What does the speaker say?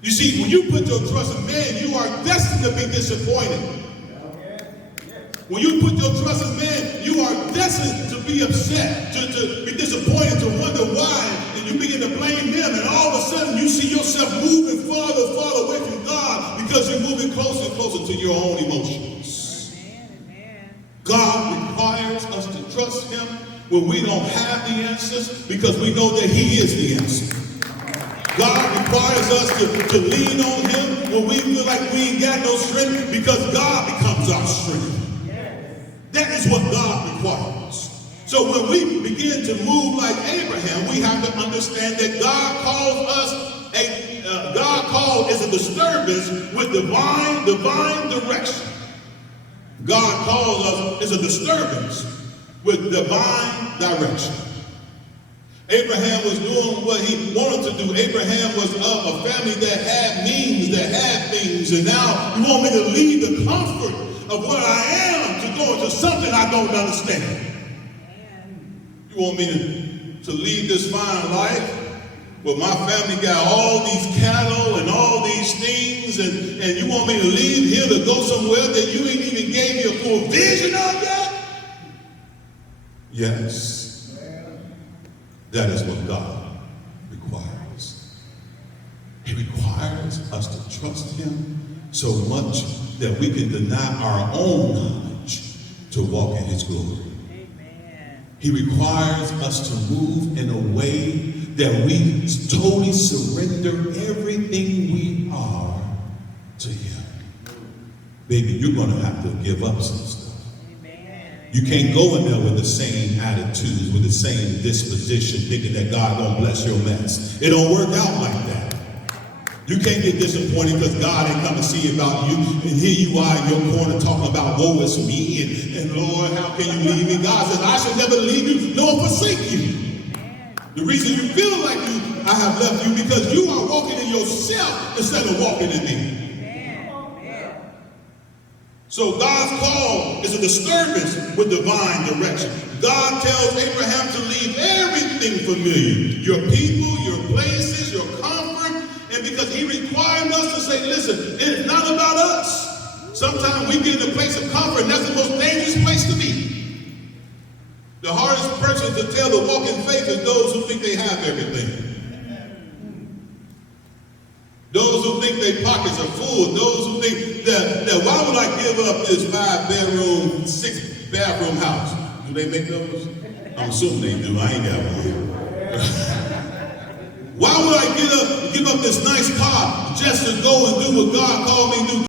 You see, when you put your trust in man, you are destined to be disappointed. When you put your trust in man, you are destined to be upset, to be disappointed, to wonder why, and you begin to blame them, and all of a sudden you see yourself moving farther and farther away from God because you're moving closer and closer to your own emotions. God requires us to trust him when we don't have the answers because we know that he is the answer. God requires us to lean on him when we feel like we ain't got no strength because God becomes our strength. That is what God requires. So when we begin to move like Abraham, we have to understand that God calls us God calls is a disturbance with divine direction. God calls us is a disturbance with divine direction. Abraham was doing what he wanted to do. Abraham was of a family that had means, that had things, and now you want me to leave the comfort of where I am to go into something I don't understand. You want me to leave this fine life where my family got all these cattle and all these things, and you want me to leave here to go somewhere that you ain't even gave me a full vision of yet? Yes. That is what God requires. He requires us to trust him so much that we can deny our own knowledge to walk in his glory. Amen. He requires us to move in a way that we totally surrender everything we are to him. Baby, you're going to have to give up some stuff. You can't go in there with the same attitudes, with the same disposition, thinking that God gonna bless your mess. It don't work out like that. You can't get disappointed because God ain't come to see about you, and here you are in your corner talking about woe is me, and Lord, how can you leave me? God says, I should never leave you nor forsake you. The reason you feel like I have left you because you are walking in yourself instead of walking in me. So God's call is a disturbance with divine direction. God tells Abraham to leave everything familiar. Your people, your places, your comfort. And because he required us to say, listen, it's not about us. Sometimes we get in a place of comfort, and that's the most dangerous place to be. The hardest person to tell to walk in faith is those who think they have everything. Those who think their pockets are full, those who think that why would I give up this 5-bedroom, 6-bathroom house? Do they make those? I'm assuming they do. I ain't got one. Why would I give up this nice car just to go and do what God called